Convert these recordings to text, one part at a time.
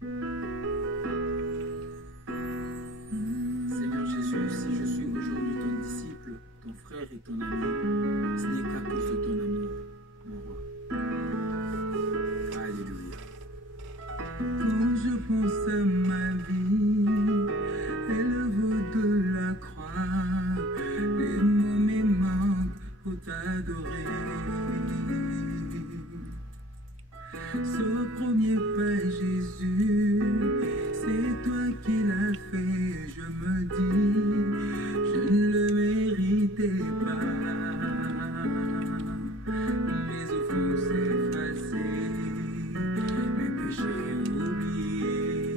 Seigneur Jésus, si je suis aujourd'hui ton disciple, ton frère et ton ami, ce n'est qu'à cause de ton amour, mon roi. Alléluia. Quand je pense à ma vie, elle vaut de la croix, les mots me manquent pour t'adorer. Ce premier pas, Jésus, c'est toi qui l'as fait. Je me dis, je ne le méritais pas. Mes offenses effacées, mes péchés oubliés.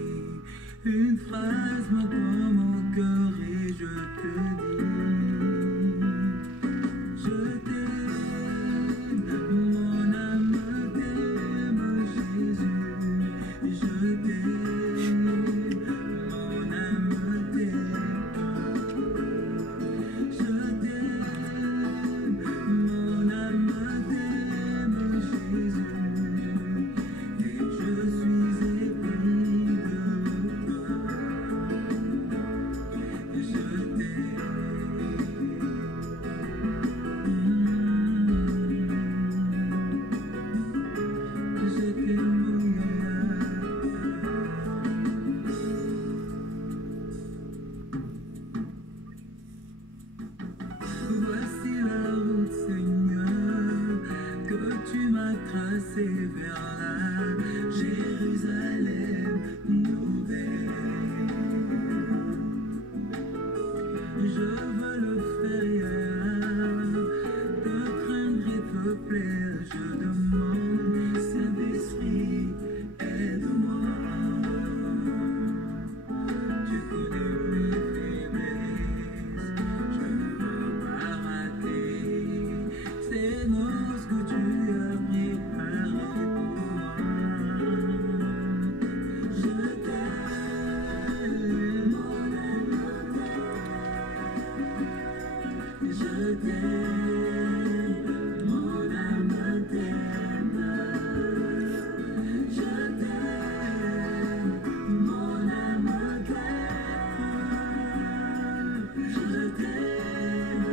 Une phrase m'entend mon cœur et je te dis, je t'aime, mon âme t'aime, Jésus, je t'aime, mon âme t'aime, je t'aime, mon âme t'aime, Jésus, et je suis épris de toi, je t'aime. Je t'aime, voici la route, Seigneur, que tu m'as tracée vers la Jérusalem nouvelle. Je veux le faire, te craindre et te plaire. Je demande, Saint-Esprit, aide-moi. Tu connais mes faiblesses, je ne veux pas rater ces noces que tu as préparées pour moi. Je t'aime, mon âme t'aime. Je t'aime, mon âme t'aime. Je t'aime, mon âme t'aime. Je t'aime,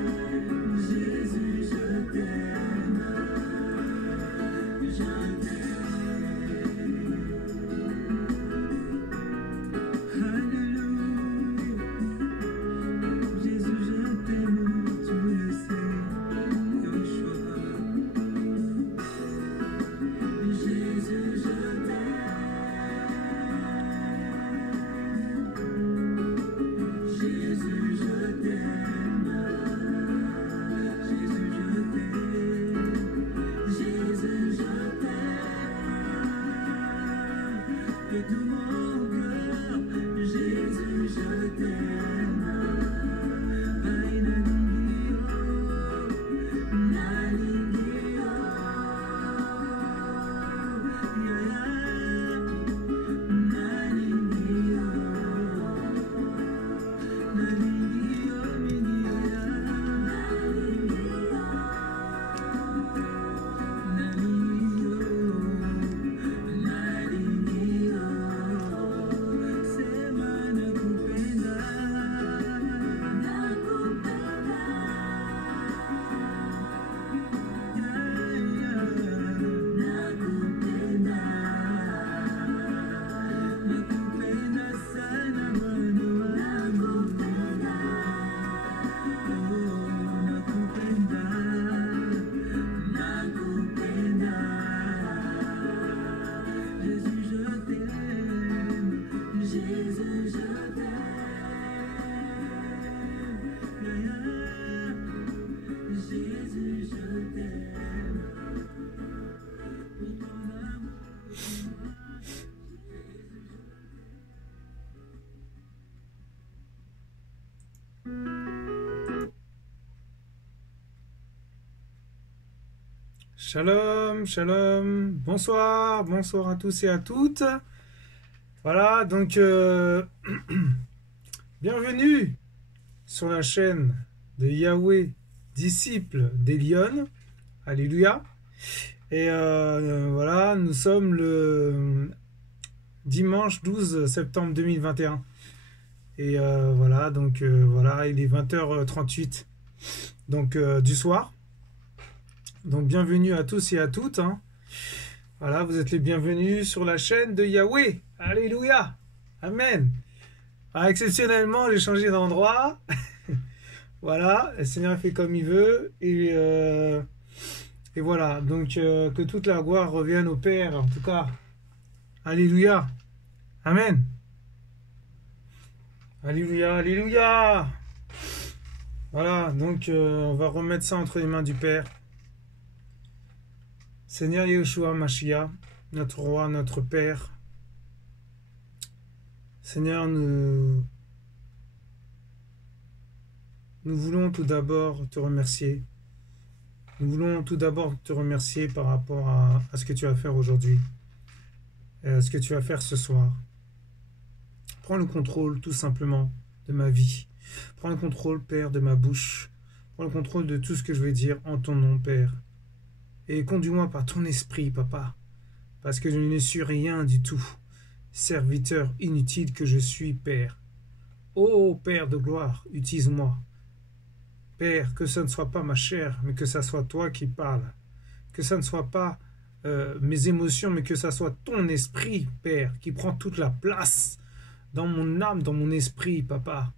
Jésus, je t'aime. Je t'aime. Alléluia. Jésus, je t'aime, tu le sais, Yeshua. Jésus, je t'aime. Jésus, je t'aime. Jésus, je t'aime. Jésus, je t'aime. De tout mon cœur, Jésus, je t'aime. Aïe, Nalingio, Shalom, shalom, bonsoir, bonsoir à tous et à toutes. Voilà, donc bienvenue sur la chaîne de Yahweh, disciple d'Elion. Alléluia. Et voilà, nous sommes le dimanche 12 septembre 2021. Et voilà, donc voilà, il est 20h38 donc, du soir. Donc bienvenue à tous et à toutes. Hein. Voilà, vous êtes les bienvenus sur la chaîne de Yahweh. Alléluia. Amen. Ah, exceptionnellement, j'ai changé d'endroit. Voilà, le Seigneur fait comme il veut. Et voilà, donc que toute la gloire revienne au Père, en tout cas. Alléluia. Amen. Alléluia, alléluia. Voilà, donc on va remettre ça entre les mains du Père. Seigneur Yeshua Mashiach, notre roi, notre Père. Seigneur, nous voulons tout d'abord te remercier. Nous voulons tout d'abord te remercier par rapport à ce que tu vas faire aujourd'hui. Et à ce que tu vas faire ce soir. Prends le contrôle tout simplement de ma vie. Prends le contrôle, Père, de ma bouche. Prends le contrôle de tout ce que je vais dire en ton nom, Père. Et conduis-moi par ton esprit, Papa. Parce que je ne suis rien du tout. Serviteur inutile que je suis, Père. Ô Père de gloire, utilise-moi. Père, que ce ne soit pas ma chair, mais que ça soit toi qui parles. Que ça ne soit pas mes émotions, mais que ça soit ton esprit, Père, qui prend toute la place dans mon âme, dans mon esprit, Papa.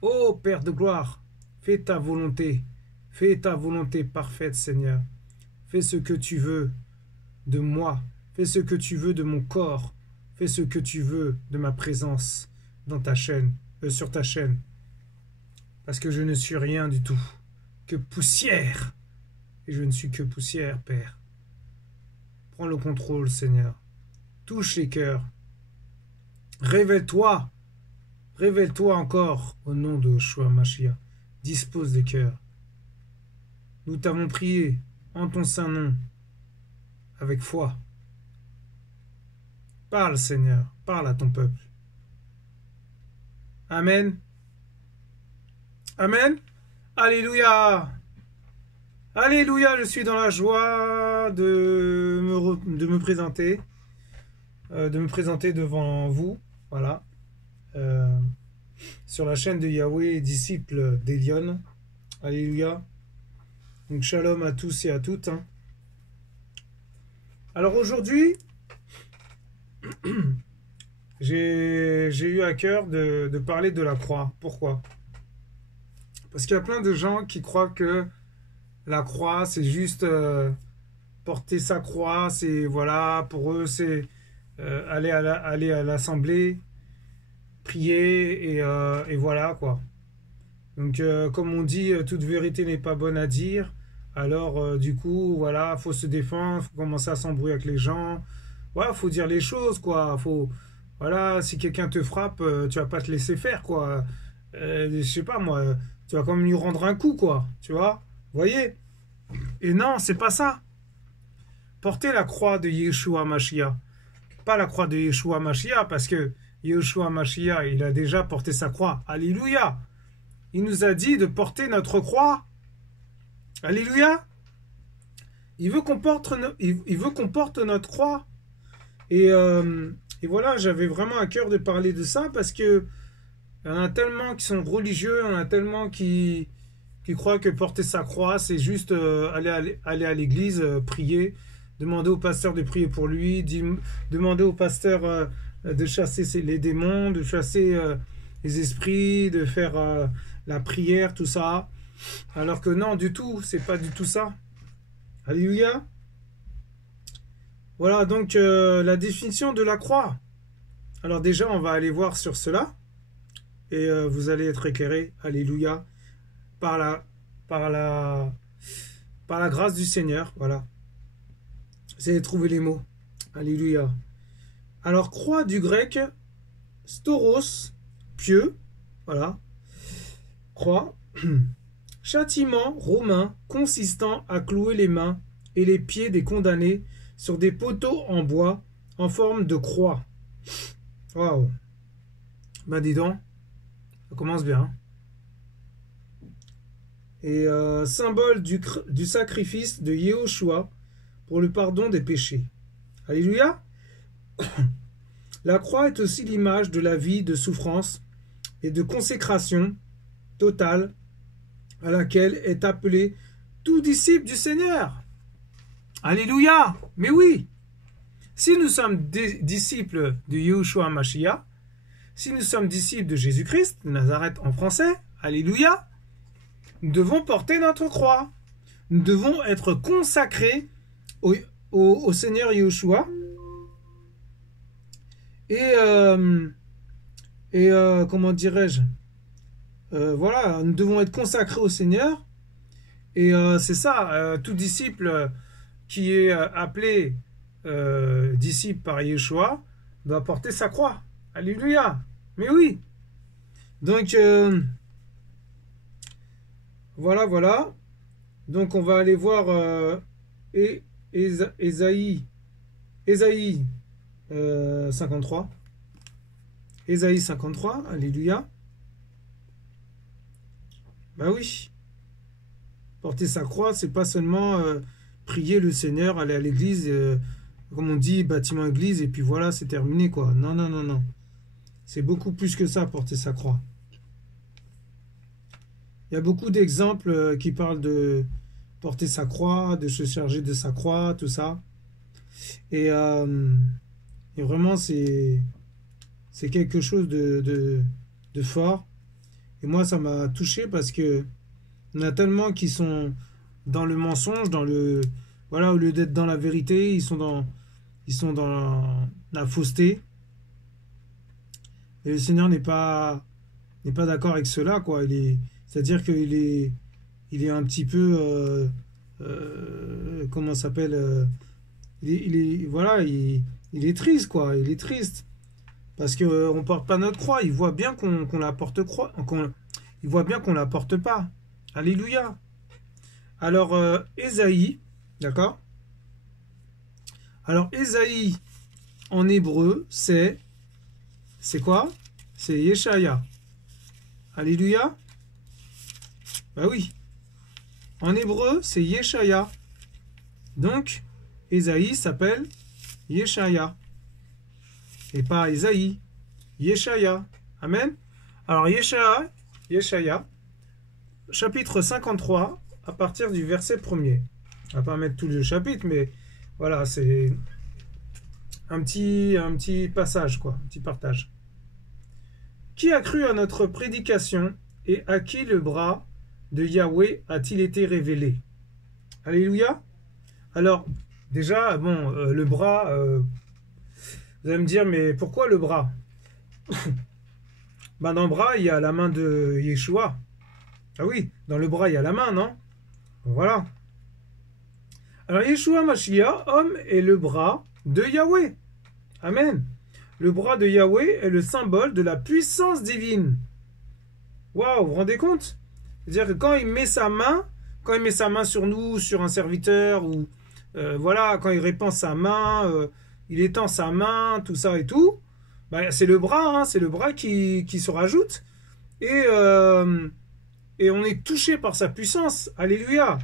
Ô Père de gloire, fais ta volonté parfaite, Seigneur. Fais ce que tu veux de moi, fais ce que tu veux de mon corps, fais ce que tu veux de ma présence dans ta chaîne, sur ta chaîne. Parce que je ne suis rien du tout, que poussière. Et je ne suis que poussière, Père. Prends le contrôle, Seigneur. Touche les cœurs. Révèle-toi. Révèle-toi encore au nom de Yeshua Mashiach. Dispose des cœurs. Nous t'avons prié en ton saint nom, avec foi. Parle, Seigneur. Parle à ton peuple. Amen. Amen. Alléluia. Alléluia, je suis dans la joie de me présenter. De me présenter devant vous. Voilà. Sur la chaîne de Yahweh, disciple d'Elion. Alléluia. Donc shalom à tous et à toutes. Hein. Alors aujourd'hui, j'ai eu à cœur de parler de la croix. Pourquoi ? Parce qu'il y a plein de gens qui croient que la croix, c'est juste porter sa croix, c'est voilà, pour eux, c'est aller à l'assemblée, prier et voilà quoi. Donc comme on dit, toute vérité n'est pas bonne à dire. Alors du coup, voilà, faut se défendre, faut commencer à s'embrouiller avec les gens. Voilà, faut dire les choses quoi. Faut voilà, si quelqu'un te frappe, tu vas pas te laisser faire quoi. Je sais pas moi. Tu vas quand même lui rendre un coup, quoi. Tu vois? Vous voyez? Et non, c'est pas ça. Portez la croix de Yeshua Mashiach. Pas la croix de Yeshua Mashiach, parce que Yeshua Mashiach, il a déjà porté sa croix. Alléluia. Il nous a dit de porter notre croix. Alléluia. Il veut qu'on porte notre croix. Et voilà, j'avais vraiment à cœur de parler de ça, parce que il y en a tellement qui sont religieux, il y en a tellement qui croient que porter sa croix, c'est juste aller à l'église, prier, demander au pasteur de prier pour lui, demander au pasteur de chasser les démons, de chasser les esprits, de faire la prière, tout ça. Alors que non, du tout, c'est pas du tout ça. Alléluia. Voilà, donc la définition de la croix. Alors déjà, on va aller voir sur cela. Et vous allez être éclairés, alléluia, par la grâce du Seigneur, voilà. Vous allez trouver les mots, alléluia. Alors, croix du grec, stauros, pieux, voilà, croix, châtiment romain consistant à clouer les mains et les pieds des condamnés sur des poteaux en bois en forme de croix. Waouh. Ben dis donc. Ça commence bien. Et symbole du sacrifice de Yehoshua pour le pardon des péchés. Alléluia. La croix est aussi l'image de la vie de souffrance et de consécration totale à laquelle est appelé tout disciple du Seigneur. Alléluia! Mais oui! Si nous sommes disciples de Yahushua Mashiach, si nous sommes disciples de Jésus-Christ, de Nazareth en français, alléluia, nous devons porter notre croix. Nous devons être consacrés au Seigneur Yahushua. Et comment dirais-je, voilà, nous devons être consacrés au Seigneur. Et c'est ça, tout disciple qui est appelé disciple par Yeshua doit porter sa croix. Alléluia. Mais oui. Donc, voilà. Donc, on va aller voir Ésaïe 53. Ésaïe 53. Alléluia. Ben oui. Porter sa croix, c'est pas seulement prier le Seigneur, aller à l'église, comme on dit, bâtiment église, et puis voilà, c'est terminé, quoi. Non. C'est beaucoup plus que ça, porter sa croix. Il y a beaucoup d'exemples qui parlent de porter sa croix, de se charger de sa croix, tout ça. Et vraiment, c'est quelque chose de fort. Et moi, ça m'a touché parce que il y en a tellement qui sont dans le mensonge, dans le... Voilà, au lieu d'être dans la vérité, ils sont dans la fausseté. Et le Seigneur n'est pas d'accord avec cela, quoi. C'est-à-dire qu'il est un petit peu... comment ça s'appelle voilà, il est triste, quoi. Il est triste. Parce qu'on ne porte pas notre croix. Il voit bien qu'on la porte il voit bien qu'on la porte pas. Alléluia. Alors, Ésaïe, d'accord? Alors, Ésaïe, en hébreu, c'est quoi? C'est Yeshaya. Alléluia. Bah oui. En hébreu, c'est Yeshaya. Donc, Ésaïe s'appelle Yeshaya. Et pas Ésaïe. Yeshaya. Amen. Alors, Yeshaya, chapitre 53, à partir du verset 1er. On va pas mettre tout le chapitre, mais voilà, c'est un petit passage, quoi, un petit partage. Qui a cru à notre prédication et à qui le bras de Yahweh a-t-il été révélé? Alléluia. Alors, déjà, bon, le bras, vous allez me dire, mais pourquoi le bras? Ben, dans le bras, il y a la main de Yeshua. Ah oui, dans le bras, il y a la main, non? Voilà. Alors, Yeshua Mashiach, homme, est le bras de Yahweh. Amen. Le bras de Yahweh est le symbole de la puissance divine. Waouh, vous vous rendez compte? C'est-à-dire que quand il met sa main sur nous, sur un serviteur, ou voilà, quand il répand sa main, il étend sa main, tout ça et tout, bah, c'est le bras, hein, c'est le bras qui se rajoute. Et on est touché par sa puissance. Alléluia.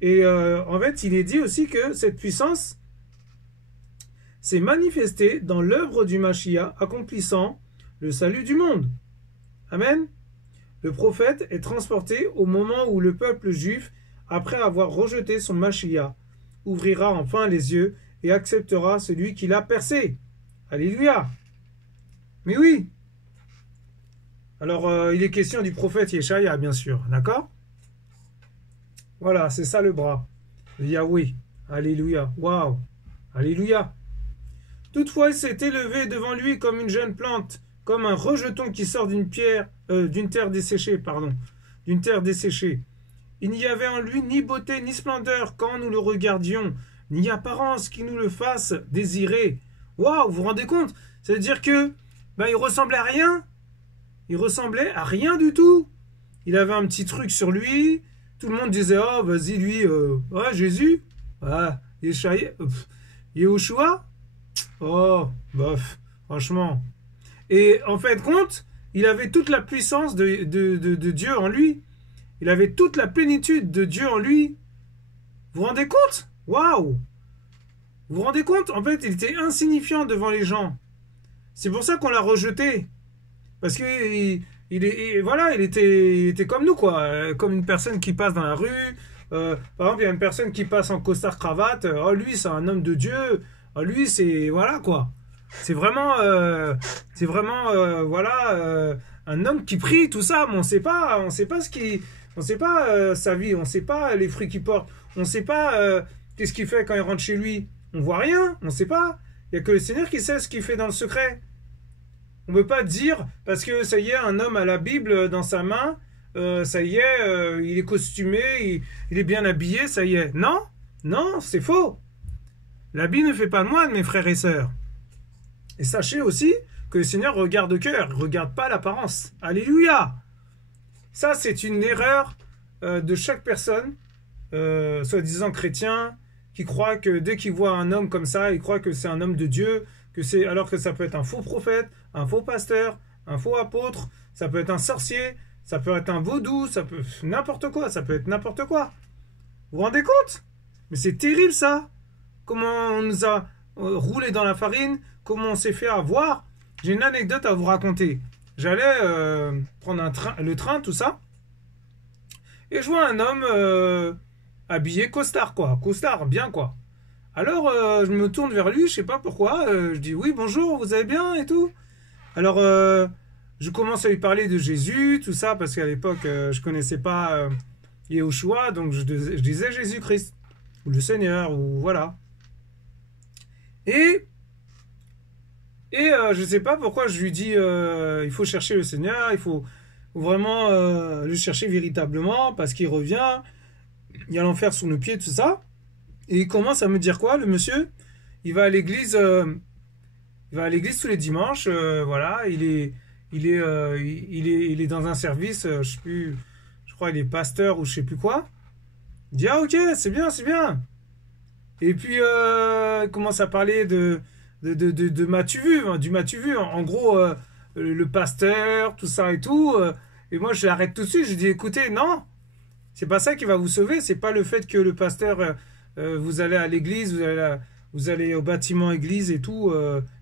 Et en fait, il est dit aussi que cette puissance s'est manifestée dans l'œuvre du Mashiach, accomplissant le salut du monde. Amen. Le prophète est transporté au moment où le peuple juif, après avoir rejeté son Mashiach, ouvrira enfin les yeux et acceptera celui qui l'a percé. Alléluia. Mais oui. Alors, il est question du prophète Yeshaya, bien sûr. D'accord? Voilà, c'est ça le bras. Yahweh. Alléluia. Waouh. Alléluia. Toutefois, il s'est élevé devant lui comme une jeune plante, comme un rejeton qui sort d'une terre desséchée, d'une terre desséchée. Il n'y avait en lui ni beauté ni splendeur quand nous le regardions, ni apparence qui nous le fasse désirer. Waouh, vous vous rendez compte? C'est-à-dire que il ressemblait à rien. Il ressemblait à rien du tout. Il avait un petit truc sur lui. Tout le monde disait, oh, vas-y, lui, ouais, Jésus, ah, Yehoshua, oh, bof, franchement. Et en fait, compte, il avait toute la puissance de Dieu en lui. Il avait toute la plénitude de Dieu en lui. Vous vous rendez compte? Waouh! Vous vous rendez compte? En fait, il était insignifiant devant les gens. C'est pour ça qu'on l'a rejeté. Parce que voilà, il était comme nous, quoi. Comme une personne qui passe dans la rue. Par exemple, il y a une personne qui passe en costard cravate. Oh, lui, c'est un homme de Dieu. Oh, lui, c'est... Voilà, quoi. C'est vraiment... un homme qui prie, tout ça. Mais on sait pas ce qui... On sait pas sa vie. On sait pas les fruits qu'il porte. On sait pas qu'est-ce qu'il fait quand il rentre chez lui. On voit rien. On sait pas. Il y a que le Seigneur qui sait ce qu'il fait dans le secret. On ne peut pas dire, parce que ça y est, un homme a la Bible dans sa main, ça y est, il est costumé, il est bien habillé, ça y est. Non, non, c'est faux. L'habit ne fait pas le moine, mes frères et sœurs. Et sachez aussi que le Seigneur regarde le cœur, il ne regarde pas l'apparence. Alléluia. Ça, c'est une erreur de chaque personne, soi-disant chrétien, qui croit que dès qu'il voit un homme comme ça, il croit que c'est un homme de Dieu, alors que ça peut être un faux prophète, un faux pasteur, un faux apôtre, ça peut être un sorcier, ça peut être un vaudou, ça peut n'importe quoi, ça peut être n'importe quoi. Vous vous rendez compte? Mais c'est terrible ça. Comment on nous a roulé dans la farine, comment on s'est fait avoir. J'ai une anecdote à vous raconter. J'allais prendre le train, tout ça, et je vois un homme habillé costard, quoi. Costard, bien, quoi. Alors, je me tourne vers lui, je sais pas pourquoi. Je dis, oui, bonjour, vous allez bien et tout. Alors, je commence à lui parler de Jésus, tout ça, parce qu'à l'époque, je connaissais pas Yahushua, donc je disais Jésus-Christ, ou le Seigneur, ou voilà. Et je sais pas pourquoi je lui dis, il faut chercher le Seigneur, il faut vraiment le chercher véritablement, parce qu'il revient, il y a l'enfer sous nos pieds, tout ça. Et il commence à me dire quoi, le monsieur? Il va à l'église tous les dimanches, voilà, il est dans un service, je sais plus, je crois il est pasteur ou je sais plus quoi. Il dit, ah ok, c'est bien, c'est bien. Et puis, il commence à parler de m'as-tu vu, hein, du m'as-tu vu, en gros, le pasteur, tout ça et tout. Et moi, je l'arrête tout de suite, je dis, écoutez, non, c'est pas ça qui va vous sauver, c'est pas le fait que le pasteur... vous allez à l'église, vous allez au bâtiment église et tout,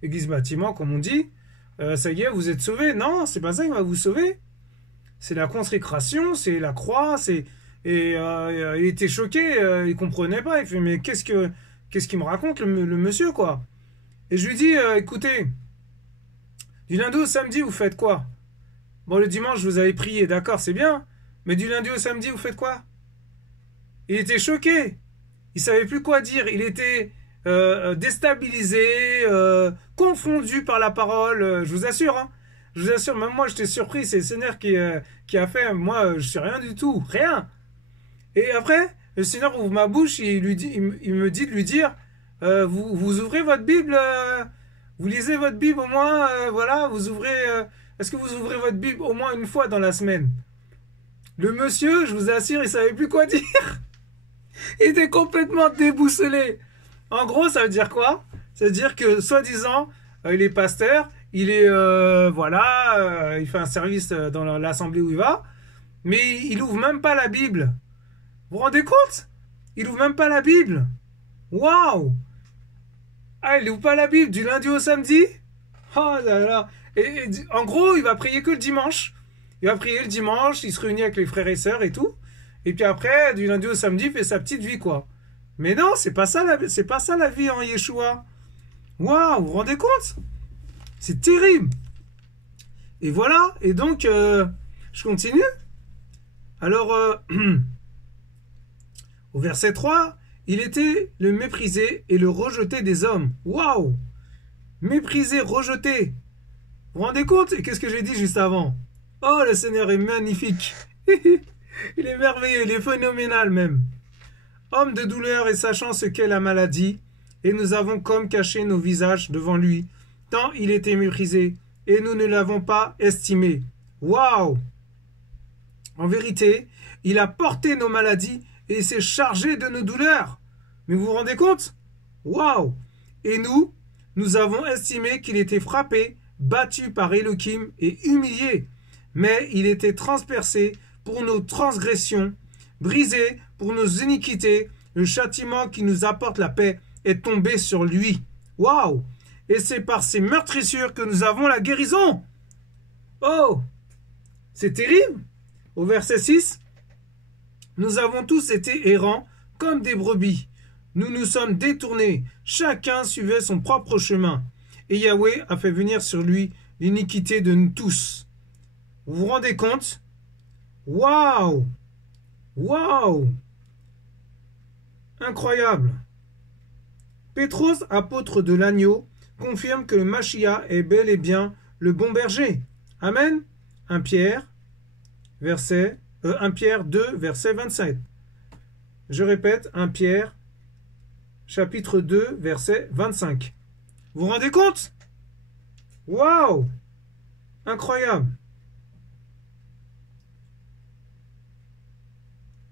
église-bâtiment comme on dit, ça y est, vous êtes sauvés. Non, c'est pas ça qui va vous sauver. C'est la consécration, c'est la croix, il était choqué, il comprenait pas, il fait mais qu'est-ce qu'il me raconte le monsieur, quoi. Et je lui dis, écoutez, du lundi au samedi, vous faites quoi? Bon, le dimanche, vous avez prié, d'accord, c'est bien, mais du lundi au samedi, vous faites quoi? Il était choqué. Il savait plus quoi dire. Il était déstabilisé, confondu par la parole. Je vous assure, hein. Je vous assure, même moi, j'étais surpris. C'est le Seigneur qui a fait. Moi, je sais rien du tout, rien. Et après, le Seigneur ouvre ma bouche et il me dit de lui dire, vous ouvrez votre Bible, vous lisez votre Bible au moins, voilà, vous ouvrez. Est-ce que vous ouvrez votre Bible au moins une fois dans la semaine? Le monsieur, je vous assure, il savait plus quoi dire. Il était complètement déboussolé. En gros, ça veut dire quoi? Ça veut dire que, soi-disant, il est pasteur, il est, il fait un service dans l'assemblée où il va, mais il ouvre même pas la Bible. Vous vous rendez compte? Il ouvre même pas la Bible. Waouh! Ah, il ouvre pas la Bible du lundi au samedi? Oh là là! Et en gros, il va prier que le dimanche. Il va prier le dimanche, il se réunit avec les frères et sœurs et tout. Et puis après, du lundi au samedi, il fait sa petite vie, quoi. Mais non, c'est pas ça la vie en Yeshua. Waouh, vous vous rendez compte? C'est terrible. Et voilà, et donc, je continue. Alors, au verset 3, il était le méprisé et le rejeté des hommes. Waouh! Méprisé, rejeté. Vous vous rendez compte? Et qu'est-ce que j'ai dit juste avant? Oh, le Seigneur est magnifique. Il est merveilleux, il est phénoménal même. Homme de douleur et sachant ce qu'est la maladie, et nous avons comme caché nos visages devant lui, tant il était méprisé, et nous ne l'avons pas estimé. Waouh! En vérité, il a porté nos maladies et s'est chargé de nos douleurs. Mais vous vous rendez compte? Waouh! Et nous avons estimé qu'il était frappé, battu par Elohim et humilié. Mais il était transpercé pour nos transgressions, brisé pour nos iniquités. Le châtiment qui nous apporte la paix est tombé sur lui. Waouh! et c'est par ces meurtrissures que nous avons la guérison. Oh, c'est terrible. Au verset 6, nous avons tous été errants comme des brebis. Nous nous sommes détournés, chacun suivait son propre chemin. Et Yahweh a fait venir sur lui l'iniquité de nous tous. Vous vous rendez compte? Waouh! Waouh! Incroyable! Pétros, apôtre de l'agneau, confirme que le Mashiach est bel et bien le bon berger. Amen. 1 Pierre 2, verset 27. Je répète, 1 Pierre, chapitre 2, verset 25. Vous vous rendez compte? Waouh! Incroyable!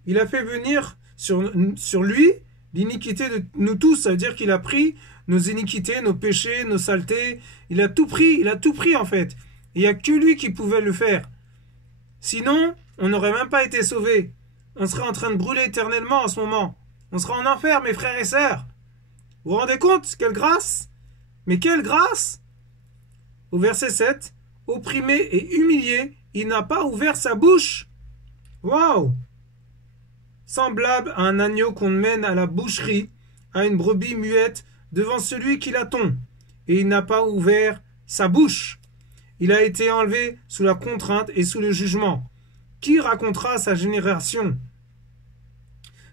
Il a fait venir sur lui l'iniquité de nous tous. Ça veut dire qu'il a pris nos iniquités, nos péchés, nos saletés. Il a tout pris en fait. Il n'y a que lui qui pouvait le faire. Sinon, on n'aurait même pas été sauvés. On serait en train de brûler éternellement en ce moment. On serait en enfer, mes frères et sœurs. Vous vous rendez compte? Quelle grâce! Mais quelle grâce! Au verset 7, opprimé et humilié, il n'a pas ouvert sa bouche. Waouh! Semblable à un agneau qu'on mène à la boucherie, à une brebis muette devant celui qui la tond, et il n'a pas ouvert sa bouche. Il a été enlevé sous la contrainte et sous le jugement. Qui racontera sa génération?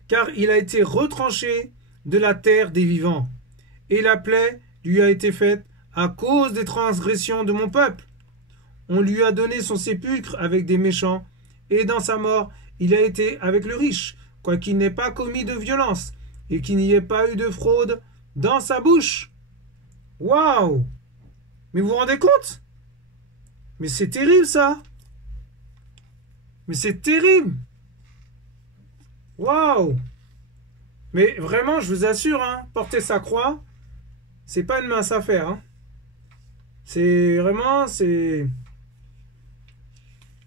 Car il a été retranché de la terre des vivants, et la plaie lui a été faite à cause des transgressions de mon peuple. On lui a donné son sépulcre avec des méchants, et dans sa mort, il a été avec le riche, quoiqu'il n'ait pas commis de violence, et qu'il n'y ait pas eu de fraude dans sa bouche. Waouh! Mais vous vous rendez compte? Mais c'est terrible ça! Mais c'est terrible! Waouh! Mais vraiment, je vous assure, hein, porter sa croix, c'est pas une mince affaire. Hein. C'est vraiment, c'est...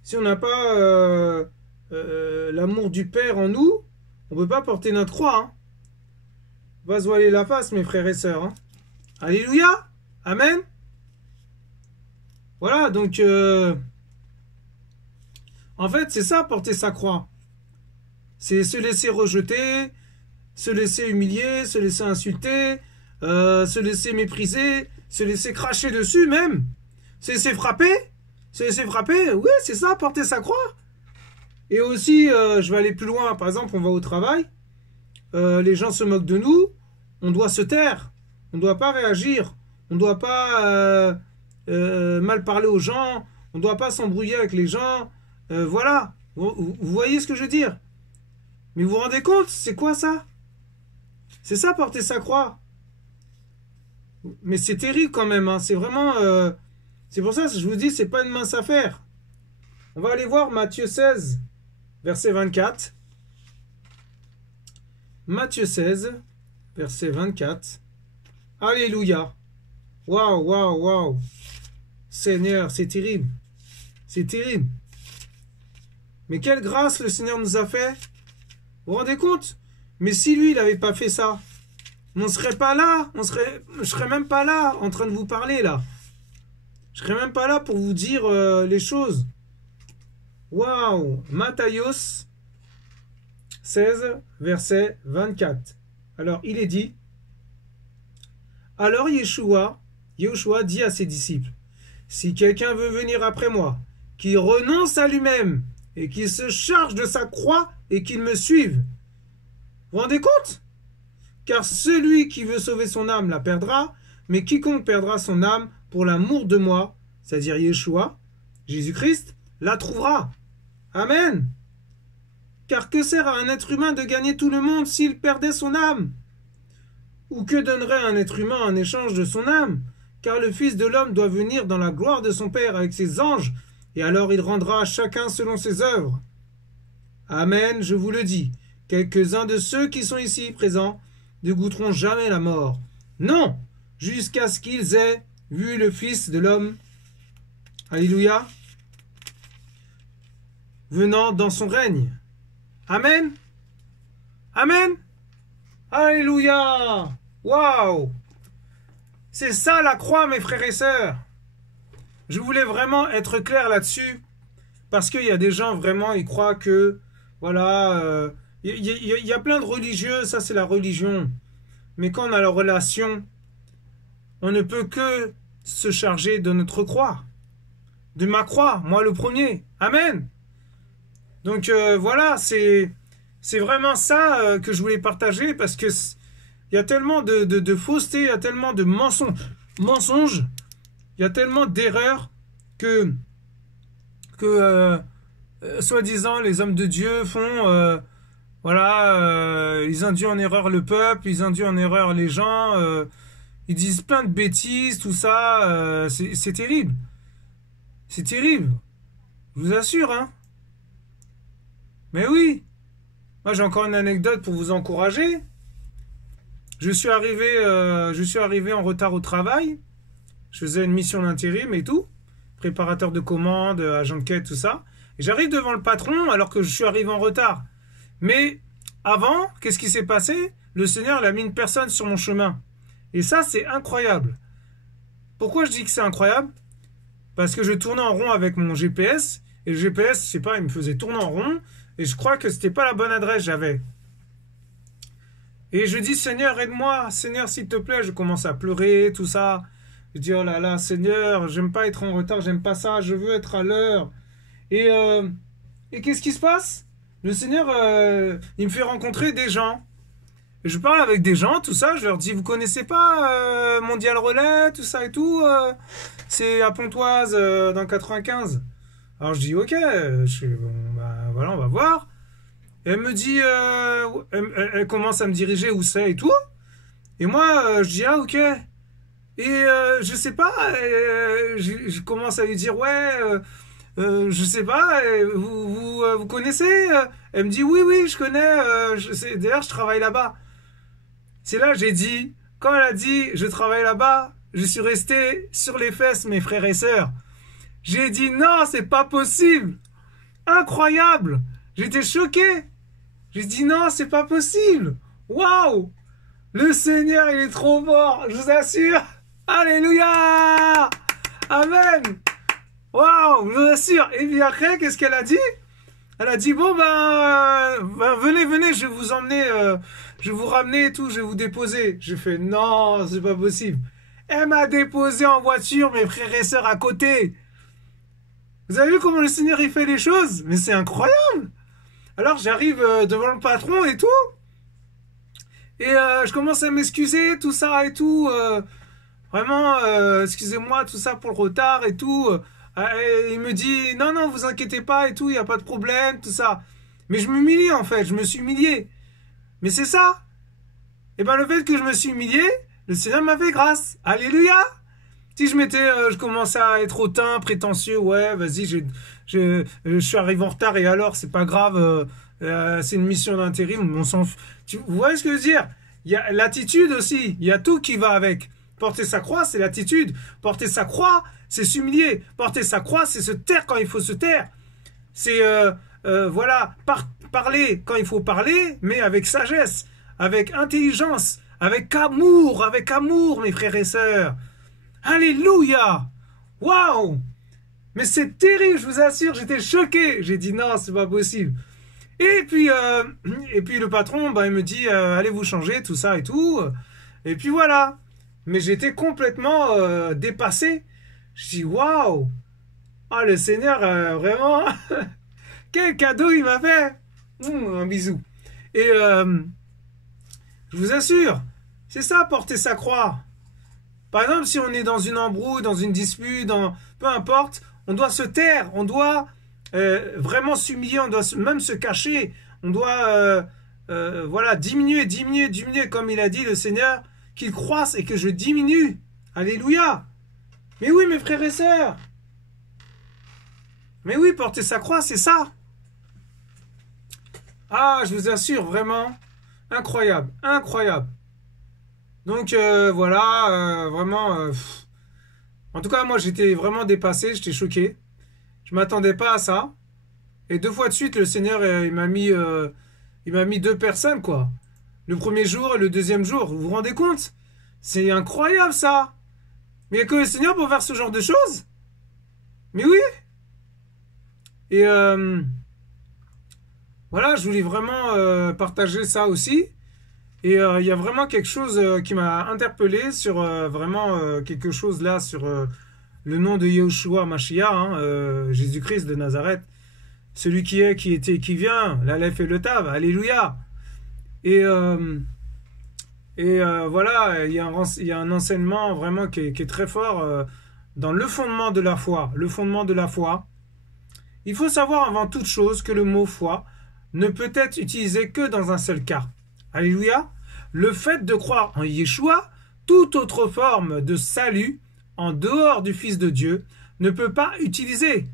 Si on n'a pas l'amour du Père en nous, on ne peut pas porter notre croix. Hein. On va se voiler la face, mes frères et sœurs. Hein. Alléluia! Amen! Voilà, donc... en fait, c'est ça, porter sa croix. C'est se laisser rejeter, se laisser humilier, se laisser insulter, se laisser mépriser, se laisser cracher dessus même, se laisser frapper, oui, c'est ça, porter sa croix. Et aussi, je vais aller plus loin, par exemple, on va au travail, les gens se moquent de nous, on doit se taire, on ne doit pas réagir, on ne doit pas mal parler aux gens, on ne doit pas s'embrouiller avec les gens, voilà, vous voyez ce que je veux dire? Mais vous vous rendez compte, c'est quoi ça? C'est ça, porter sa croix. Mais c'est terrible quand même, hein. C'est vraiment... c'est pour ça que je vous dis, c'est pas une mince affaire. On va aller voir Matthieu 16, verset 24. Matthieu 16, verset 24. Alléluia. Waouh, waouh, waouh. Seigneur, c'est terrible. C'est terrible. Mais quelle grâce le Seigneur nous a fait. Vous vous rendez compte? Mais si lui, il n'avait pas fait ça, on ne serait pas là. Je serais même pas là en train de vous parler là. Je serais même pas là pour vous dire les choses. Waouh! Matthios 16, verset 24. Alors, il est dit, alors Yeshua dit à ses disciples, si quelqu'un veut venir après moi, qu'il renonce à lui-même et qu'il se charge de sa croix et qu'il me suive. Vous vous rendez compte? Car celui qui veut sauver son âme la perdra, mais quiconque perdra son âme pour l'amour de moi, c'est-à-dire Yeshua, Jésus-Christ, la trouvera. Amen. Car que sert à un être humain de gagner tout le monde s'il perdait son âme? Ou que donnerait un être humain en échange de son âme? Car le Fils de l'homme doit venir dans la gloire de son Père avec ses anges, et alors il rendra à chacun selon ses œuvres. Amen, je vous le dis, quelques-uns de ceux qui sont ici présents ne goûteront jamais la mort. Non, jusqu'à ce qu'ils aient vu le Fils de l'homme. Alléluia. Venant dans son règne. Amen. Amen. Alléluia. Waouh. C'est ça la croix, mes frères et sœurs. Je voulais vraiment être clair là-dessus. Parce qu'il y a des gens, vraiment, ils croient que... Voilà, il y a plein de religieux, ça c'est la religion. Mais quand on a la relation, on ne peut que se charger de notre croix. De ma croix, moi le premier. Amen. Donc voilà, c'est vraiment ça que je voulais partager parce que il y a tellement de fausseté, il y a tellement de mensonges, il y a tellement d'erreurs que soi-disant les hommes de Dieu font, ils induisent en erreur le peuple, ils induisent en erreur les gens, ils disent plein de bêtises, tout ça, c'est terrible. C'est terrible. Je vous assure, hein. Mais oui. Moi, j'ai encore une anecdote pour vous encourager. Je suis arrivé en retard au travail. Je faisais une mission d'intérim et tout. Préparateur de commandes, agent de quête, tout ça. Et j'arrive devant le patron alors que je suis arrivé en retard. Mais avant, qu'est-ce qui s'est passé? Le Seigneur il a mis une personne sur mon chemin. Et ça, c'est incroyable. Pourquoi je dis que c'est incroyable? Parce que je tournais en rond avec mon GPS. Et le GPS, je sais pas, il me faisait tourner en rond. Et je crois que c'était pas la bonne adresse j'avais. Et je dis, Seigneur, aide-moi. Seigneur, s'il te plaît. Je commence à pleurer, tout ça. Je dis, oh là là, Seigneur, j'aime pas être en retard, j'aime pas ça. Je veux être à l'heure. Et qu'est-ce qui se passe? Le Seigneur, il me fait rencontrer des gens. Je parle avec des gens, tout ça, je leur dis, vous connaissez pas Mondial Relais, tout ça et tout c'est à Pontoise, dans le 95. Alors je dis, ok, bon, bah, voilà, on va voir. Et elle me dit, elle commence à me diriger où c'est et tout. Et moi, je dis, ah ok. Et je sais pas, je commence à lui dire, ouais, je sais pas, vous connaissez Elle me dit, oui, je connais, d'ailleurs, je travaille là-bas. C'est là j'ai dit, quand elle a dit je travaille là-bas, je suis resté sur les fesses, mes frères et sœurs. J'ai dit non, c'est pas possible. Incroyable. J'étais choqué. J'ai dit non, c'est pas possible. Waouh. Le Seigneur, il est trop fort, je vous assure. Alléluia. Amen. Waouh, je vous assure. Et puis après, qu'est-ce qu'elle a dit? Elle a dit, bon, venez, je vais vous emmener, je vais vous ramener et tout, je vais vous déposer. J'ai fait, non, c'est pas possible. Elle m'a déposé en voiture, mes frères et sœurs à côté. Vous avez vu comment le Seigneur, il fait les choses? Mais c'est incroyable. Alors, j'arrive devant le patron et tout. Et je commence à m'excuser, tout ça et tout. Vraiment, excusez-moi, tout ça pour le retard et tout. Il me dit, non, vous inquiétez pas et tout, il n'y a pas de problème, tout ça. Mais je m'humilie en fait, je me suis humilié. Mais c'est ça. Et ben le fait que je me suis humilié, le Seigneur m'a fait grâce. Alléluia. Si je commençais à être hautain, prétentieux, ouais, vas-y, je suis arrivé en retard et alors, c'est pas grave, c'est une mission d'intérim, on s'en fout. Vous voyez ce que je veux dire? Il y a l'attitude aussi, il y a tout qui va avec. Porter sa croix, c'est l'attitude. Porter sa croix, c'est s'humilier. Porter sa croix, c'est se taire quand il faut se taire. C'est, parler quand il faut parler, mais avec sagesse, avec intelligence, avec amour, mes frères et sœurs. Alléluia. Waouh. Mais c'est terrible, je vous assure, j'étais choqué. J'ai dit non, c'est pas possible. Et puis le patron, il me dit, allez vous changer, tout ça et tout. Et puis voilà. Mais j'étais complètement dépassé. Je dis, waouh! Ah, le Seigneur, vraiment, quel cadeau il m'a fait! Un bisou. Et je vous assure, c'est ça, porter sa croix. Par exemple, si on est dans une embrouille, dans une dispute, peu importe, on doit se taire, on doit vraiment s'humilier, on doit même se cacher, on doit diminuer, comme il a dit le Seigneur, qu'il croisse et que je diminue. Alléluia. Mais oui, mes frères et sœurs. Mais oui, porter sa croix, c'est ça. Ah, je vous assure, vraiment, incroyable. Donc, vraiment... En tout cas, moi, j'étais vraiment dépassé, j'étais choqué. Je m'attendais pas à ça. Et 2 fois de suite, le Seigneur, il m'a mis 2 personnes, quoi. Le premier jour et le deuxième jour. Vous vous rendez compte? C'est incroyable, ça. Mais il n'y a que le Seigneur pour faire ce genre de choses. Mais oui. Et voilà, je voulais vraiment partager ça aussi. Et il y a vraiment quelque chose qui m'a interpellé sur vraiment quelque chose là sur le nom de Yahushua Mashiach, hein, Jésus-Christ de Nazareth. Celui qui est, qui était, qui vient, l'Aleph et le Tav, alléluia. Et voilà, il y a un enseignement vraiment qui est très fort dans le fondement de la foi. Le fondement de la foi. Il faut savoir avant toute chose que le mot foi ne peut être utilisé que dans un seul cas. Alléluia. Le fait de croire en Yeshua, toute autre forme de salut en dehors du Fils de Dieu, ne peut pas utiliser.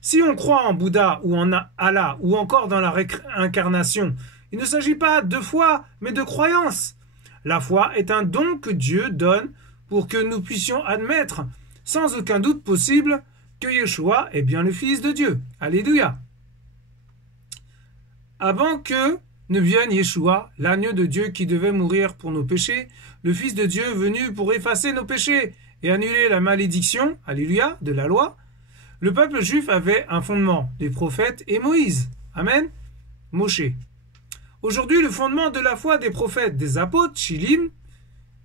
Si on croit en Bouddha ou en Allah ou encore dans la réincarnation, il ne s'agit pas de foi, mais de croyance. La foi est un don que Dieu donne pour que nous puissions admettre, sans aucun doute possible, que Yeshua est bien le Fils de Dieu. Alléluia. Avant que ne vienne Yeshua, l'agneau de Dieu qui devait mourir pour nos péchés, le Fils de Dieu venu pour effacer nos péchés et annuler la malédiction, alléluia, de la loi, le peuple juif avait un fondement, les prophètes et Moïse. Amen. Moshe. Aujourd'hui, le fondement de la foi des prophètes, des apôtres, Shlim,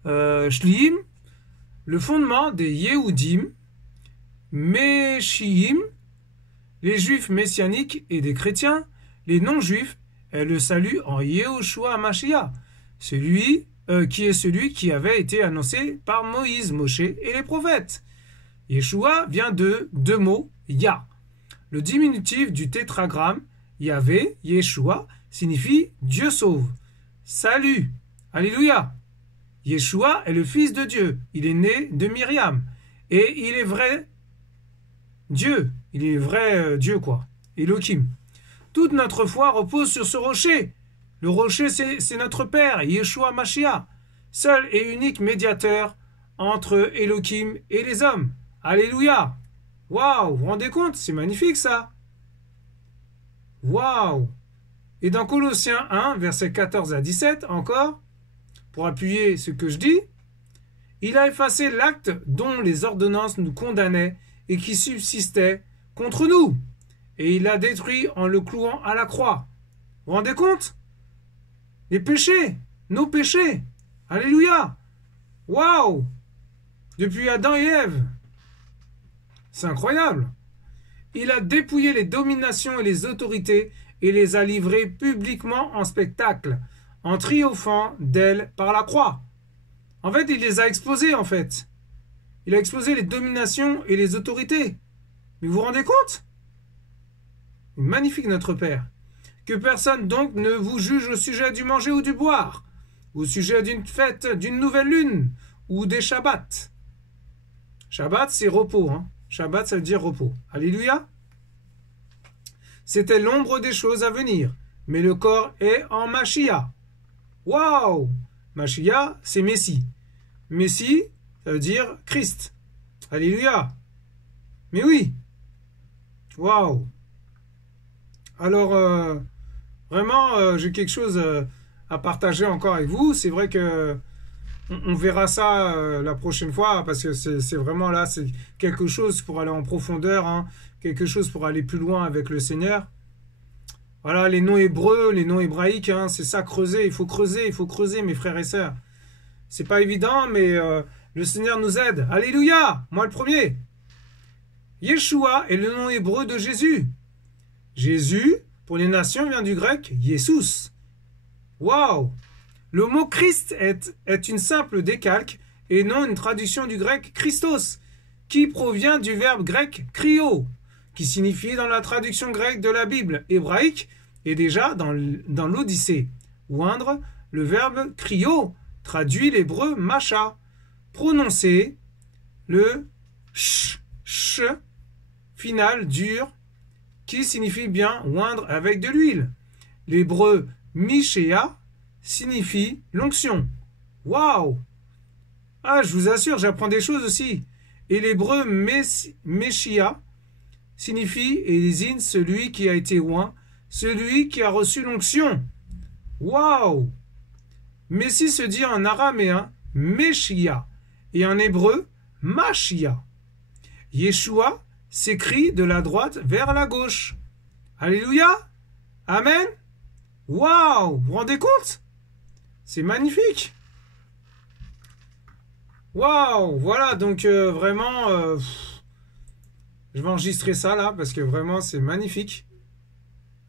le fondement des Yehudim, Meshiim, les juifs messianiques et des chrétiens, les non-juifs, est le salut en Yehoshua Mashiach, celui qui avait été annoncé par Moïse, Moshe et les prophètes. Yeshua vient de deux mots, Yah. Le diminutif du tétragramme, Yahvé, Yeshua, signifie Dieu sauve. Salut. Alléluia. Yeshua est le Fils de Dieu. Il est né de Myriam. Et il est vrai Dieu. Il est vrai Dieu, quoi. Elohim. Toute notre foi repose sur ce rocher. Le rocher, c'est notre Père, Yeshua Mashiach, seul et unique médiateur entre Elohim et les hommes. Alléluia. Waouh, vous vous rendez compte? C'est magnifique ça. Waouh. Et dans Colossiens 1, versets 14 à 17, encore, pour appuyer ce que je dis, il a effacé l'acte dont les ordonnances nous condamnaient et qui subsistait contre nous. Et il l'a détruit en le clouant à la croix. Vous vous rendez compte? Les péchés, nos péchés. Alléluia. Waouh. Depuis Adam et Ève. C'est incroyable. Il a dépouillé les dominations et les autorités et les a livrées publiquement en spectacle, en triomphant d'elles par la croix. En fait, il les a exposées, en fait. Il a exposé les dominations et les autorités. Mais vous vous rendez compte? Magnifique notre Père. Que personne donc ne vous juge au sujet du manger ou du boire, au sujet d'une fête, d'une nouvelle lune, ou des Shabbats. Shabbat, c'est repos. Hein. Shabbat, ça veut dire repos. Alléluia. C'était l'ombre des choses à venir, mais le corps est en Mashiach. Waouh! Mashiach, c'est Messie. Messie, ça veut dire Christ. Alléluia. Mais oui. Waouh! Alors, vraiment, j'ai quelque chose à partager encore avec vous. C'est vrai que on verra ça la prochaine fois parce que c'est vraiment là, c'est quelque chose pour aller en profondeur, hein, quelque chose pour aller plus loin avec le Seigneur. Voilà, les noms hébreux, les noms hébraïques, hein, c'est ça, creuser, il faut creuser, mes frères et sœurs. C'est pas évident, mais le Seigneur nous aide. Alléluia! Moi le premier. Yeshua est le nom hébreu de Jésus. Jésus, pour les nations, vient du grec Jesus. Waouh! Le mot Christ est une simple décalque et non une traduction du grec Christos, qui provient du verbe grec kryo, qui signifie dans la traduction grecque de la Bible hébraïque et déjà dans l'Odyssée. Oindre, le verbe kryo traduit l'hébreu macha, prononcer le sh final dur, qui signifie bien oindre avec de l'huile. L'hébreu Mishéa signifie l'onction. Waouh! Ah, je vous assure, j'apprends des choses aussi. Et l'hébreu Meshia signifie et désigne celui qui a été oint, celui qui a reçu l'onction. Waouh! Messie se dit en araméen Meshia et en hébreu Mashiach. Yeshua s'écrit de la droite vers la gauche. Alléluia. Amen. Waouh, vous vous rendez compte? C'est magnifique. Waouh, voilà, donc vraiment, je vais enregistrer ça là, parce que vraiment, c'est magnifique.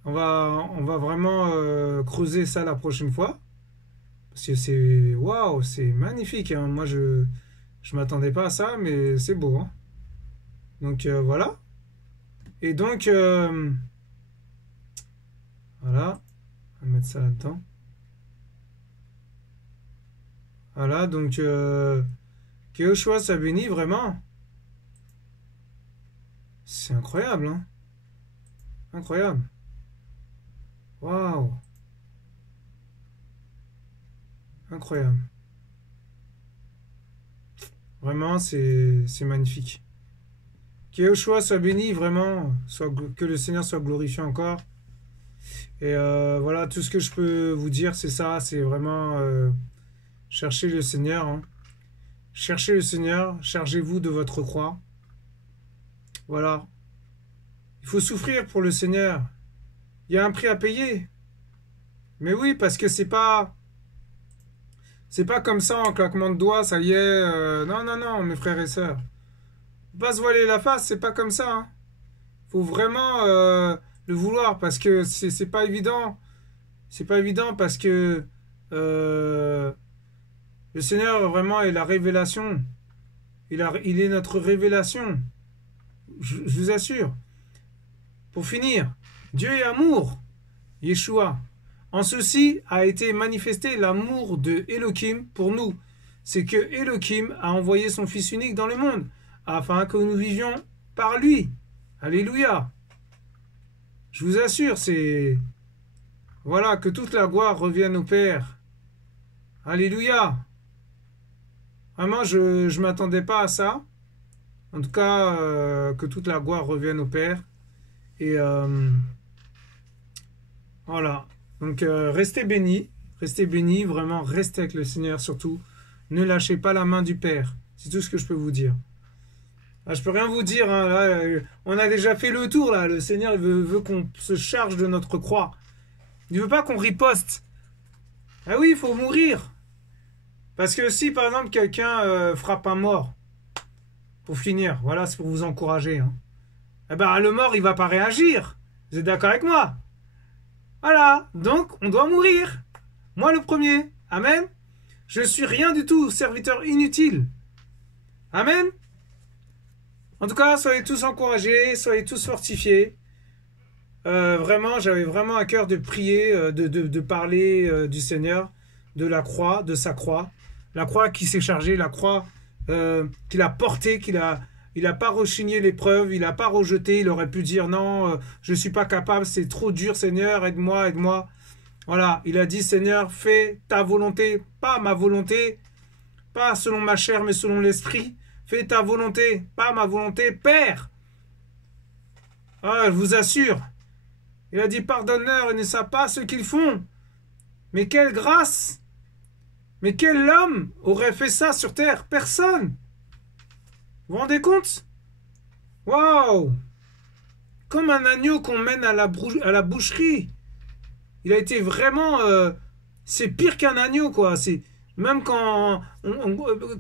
On va vraiment creuser ça la prochaine fois. Parce que c'est, waouh, c'est magnifique. Hein. Moi, je m'attendais pas à ça, mais c'est beau. Hein. Donc, voilà. Et donc, voilà. On va mettre ça là-dedans. Voilà, donc, que Yoshua soit béni, vraiment. C'est incroyable, hein. Incroyable. Waouh. Incroyable. Vraiment, c'est magnifique. Que Yoshua soit béni, vraiment. Que le Seigneur soit glorifié encore. Et voilà, tout ce que je peux vous dire, c'est ça. C'est vraiment chercher le Seigneur. Hein. Cherchez le Seigneur. Chargez-vous de votre croix. Voilà. Il faut souffrir pour le Seigneur. Il y a un prix à payer. Mais oui, parce que c'est pas comme ça en claquement de doigts, ça y est. Non, non, non, mes frères et sœurs. Faut pas se voiler la face, c'est pas comme ça. Hein. Faut vraiment le vouloir parce que c'est pas évident. C'est pas évident parce que le Seigneur vraiment est la révélation. Il est notre révélation. Je vous assure. Pour finir, Dieu est amour. Yeshua. En ceci a été manifesté l'amour de Elohim pour nous. C'est que Elohim a envoyé son Fils unique dans le monde, afin que nous vivions par lui. Alléluia. Je vous assure, c'est... Voilà, que toute la gloire revienne au Père. Alléluia. Vraiment, je ne m'attendais pas à ça. En tout cas, que toute la gloire revienne au Père. Et voilà. Donc, restez bénis, vraiment, restez avec le Seigneur surtout. Ne lâchez pas la main du Père. C'est tout ce que je peux vous dire. Ah, je peux rien vous dire. Hein, là, on a déjà fait le tour. Là. Le Seigneur il veut qu'on se charge de notre croix. Il ne veut pas qu'on riposte. Ah oui, il faut mourir. Parce que si, par exemple, quelqu'un frappe un mort, pour finir, voilà, c'est pour vous encourager. Hein. Eh ben, le mort, il ne va pas réagir. Vous êtes d'accord avec moi? Voilà, donc on doit mourir. Moi le premier. Amen. Je suis rien du tout, serviteur inutile. Amen. En tout cas, soyez tous encouragés, soyez tous fortifiés. Vraiment, j'avais vraiment à cœur de prier, de parler du Seigneur, de la croix, de sa croix. La croix qui s'est chargée, la croix qu'il a portée, il n'a pas rechigné l'épreuve, il n'a pas rejeté, il aurait pu dire non, je ne suis pas capable, c'est trop dur Seigneur, aide-moi, aide-moi. Voilà, il a dit Seigneur, fais ta volonté, pas ma volonté, pas selon ma chair mais selon l'esprit. Fais ta volonté, pas ma volonté, Père. Ah, je vous assure. Il a dit pardonne-leur, ils ne savent pas ce qu'ils font. Mais quelle grâce! Mais quel homme aurait fait ça sur terre? Personne! Vous vous rendez compte? Waouh! Comme un agneau qu'on mène à la boucherie. Il a été vraiment... c'est pire qu'un agneau, quoi. C'est même quand...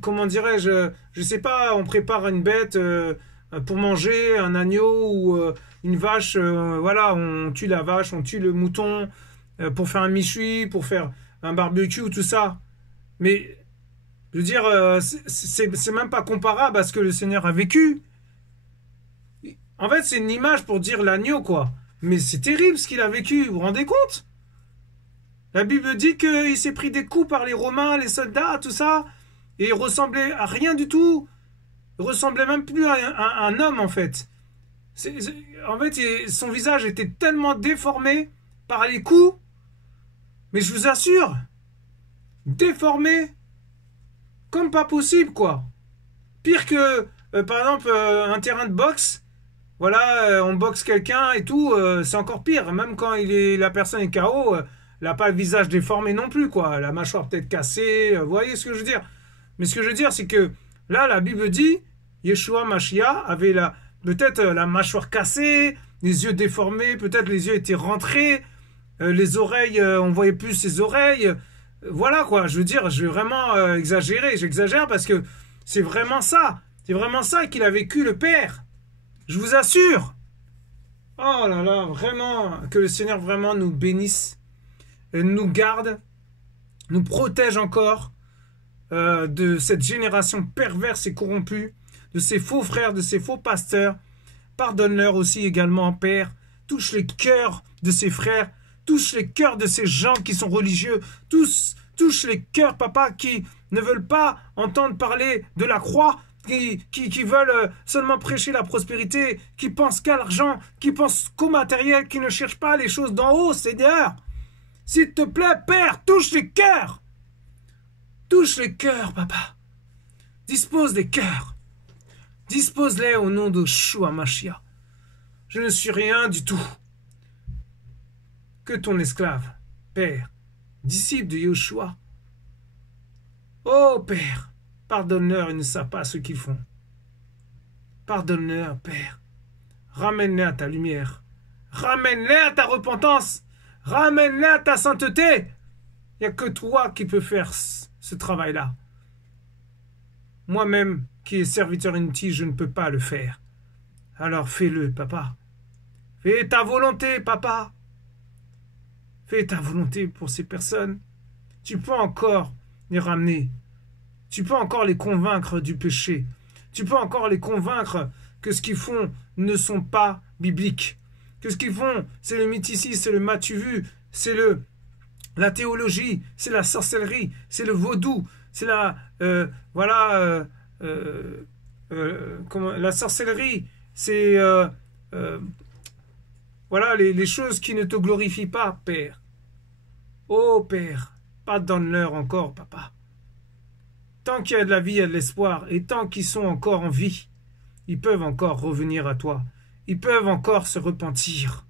comment dirais-je? Je sais pas, on prépare une bête pour manger, un agneau ou une vache. Voilà, on tue la vache, on tue le mouton pour faire un méchoui, pour faire un barbecue, tout ça. Mais... je veux dire, c'est même pas comparable à ce que le Seigneur a vécu. En fait, c'est une image pour dire l'agneau, quoi. Mais c'est terrible ce qu'il a vécu, vous vous rendez compte? La Bible dit qu'il s'est pris des coups par les Romains, les soldats, tout ça. Et il ressemblait à rien du tout. Il ressemblait même plus à un homme, en fait. En fait, son visage était tellement déformé par les coups. Mais je vous assure, déformé comme pas possible, quoi. Pire que, par exemple, un terrain de boxe. Voilà, on boxe quelqu'un et tout, c'est encore pire. Même quand la personne est KO, elle n'a pas le visage déformé non plus, quoi. La mâchoire peut-être cassée, vous voyez ce que je veux dire. Mais ce que je veux dire, c'est que Là, la Bible dit, Yeshua Mashiach avait peut-être la mâchoire cassée, les yeux déformés, peut-être les yeux étaient rentrés, les oreilles, on voyait plus ses oreilles. Voilà quoi, je veux dire, je vais vraiment exagérer. J'exagère parce que c'est vraiment ça. C'est vraiment ça qu'il a vécu le Père. Je vous assure. Oh là là, vraiment, que le Seigneur vraiment nous bénisse, nous garde, nous protège encore de cette génération perverse et corrompue, de ces faux frères, de ces faux pasteurs. Pardonne-leur aussi également, Père. Touche les cœurs de ces frères, touche les cœurs de ces gens qui sont religieux, touche les cœurs, papa, qui ne veulent pas entendre parler de la croix, qui veulent seulement prêcher la prospérité, qui pensent qu'à l'argent, qui pensent qu'au matériel, qui ne cherchent pas les choses d'en haut, Seigneur. S'il te plaît, Père, touche les cœurs. Touche les cœurs, papa. Dispose des cœurs. Dispose-les au nom de Yeshua Mashiach. Je ne suis rien du tout que ton esclave, Père, disciple de Yeshua. Oh, Père, pardonne-leur, ils ne savent pas ce qu'ils font. Pardonne-leur, Père. Ramène-les à ta lumière. Ramène-les à ta repentance. Ramène-les à ta sainteté. Il n'y a que toi qui peux faire ce travail-là. Moi-même, qui est serviteur inutile, je ne peux pas le faire. Alors fais-le, papa. Fais ta volonté, papa. Fais ta volonté pour ces personnes. Tu peux encore les ramener. Tu peux encore les convaincre du péché. Tu peux encore les convaincre que ce qu'ils font ne sont pas bibliques. Que ce qu'ils font, c'est le mythicisme, c'est le m'as-tu-vu, c'est la théologie, c'est la sorcellerie, c'est le vaudou, c'est la sorcellerie, c'est voilà les choses qui ne te glorifient pas, Père. Oh Père, pardonne-leur encore, papa. Tant qu'il y a de la vie, il y a de l'espoir, et tant qu'ils sont encore en vie, ils peuvent encore revenir à toi. Ils peuvent encore se repentir.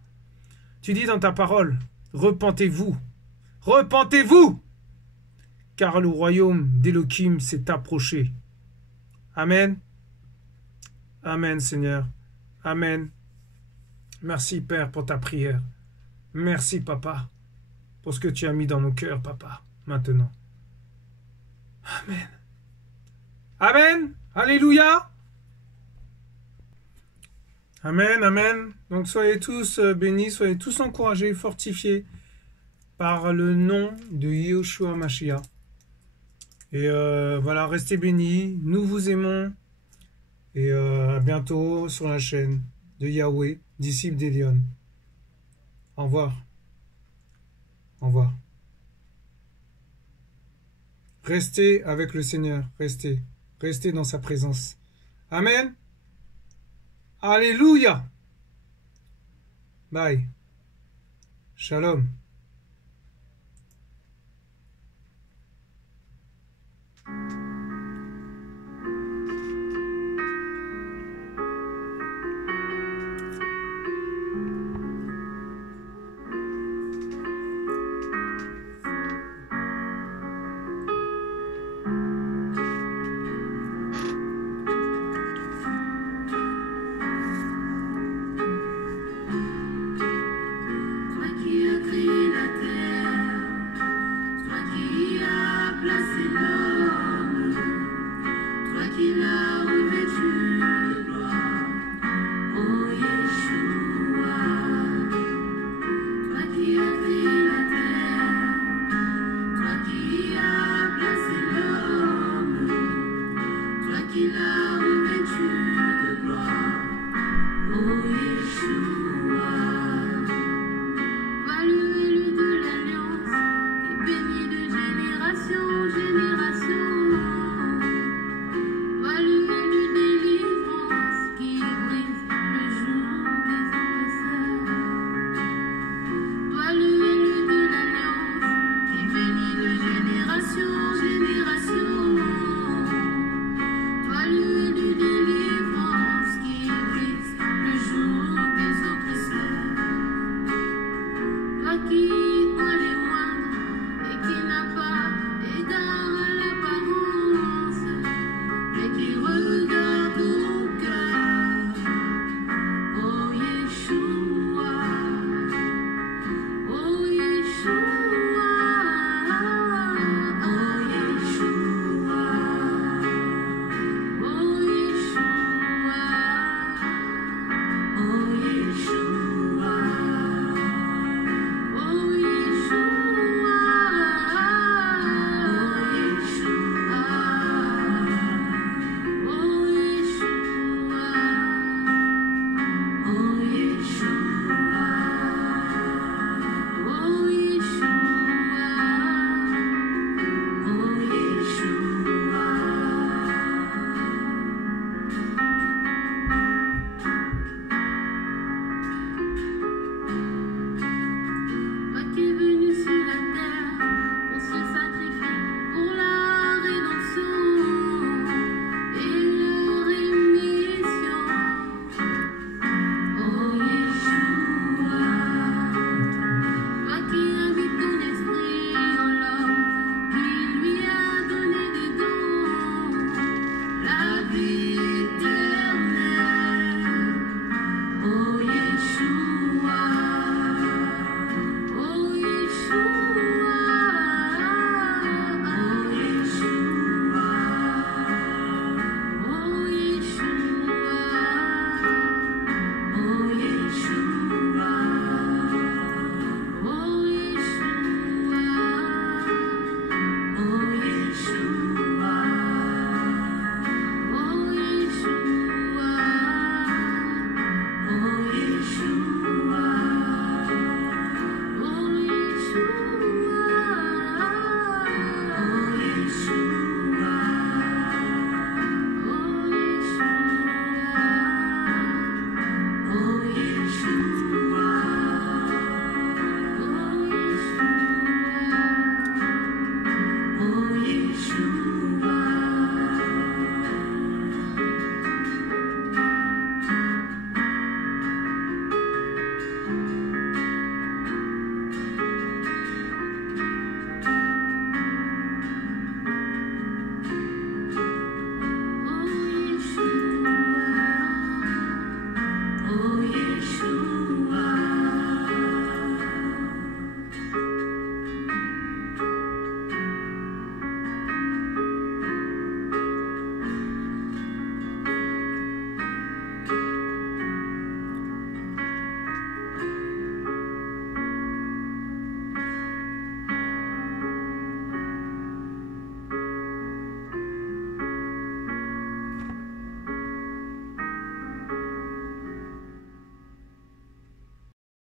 Tu dis dans ta parole, repentez-vous. Repentez-vous, car le royaume d'Élohim s'est approché. Amen. Amen, Seigneur. Amen. Merci, Père, pour ta prière. Merci, Papa, pour ce que tu as mis dans mon cœur, Papa, maintenant. Amen. Amen. Alléluia. Amen, amen. Donc soyez tous bénis, soyez tous encouragés, fortifiés par le nom de Yeshua Mashiach. Et voilà, restez bénis, nous vous aimons. Et à bientôt sur la chaîne de Yahweh, disciple d'Elion. Au revoir. Au revoir. Restez avec le Seigneur, restez. Restez dans sa présence. Amen. Alléluia. Bye. Shalom.